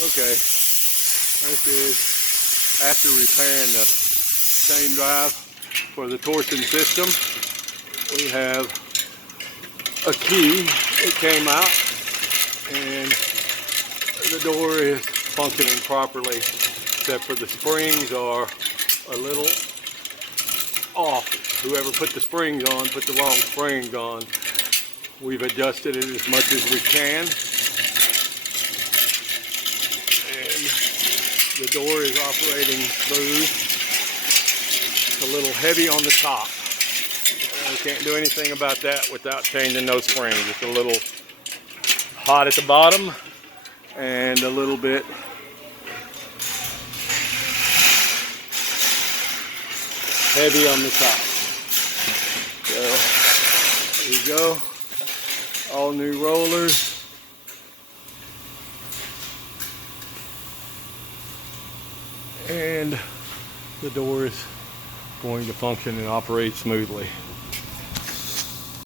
Okay, this is after repairing the chain drive for the torsion system. We have a key that came out and the door is functioning properly, except for the springs are a little off. Whoever put the springs on put the wrong springs on. We've adjusted it as much as we can. The door is operating smooth. It's a little heavy on the top. We can't do anything about that without changing those springs. It's a little hot at the bottom and a little bit heavy on the top. So there you go. All new rollers. And the door is going to function and operate smoothly.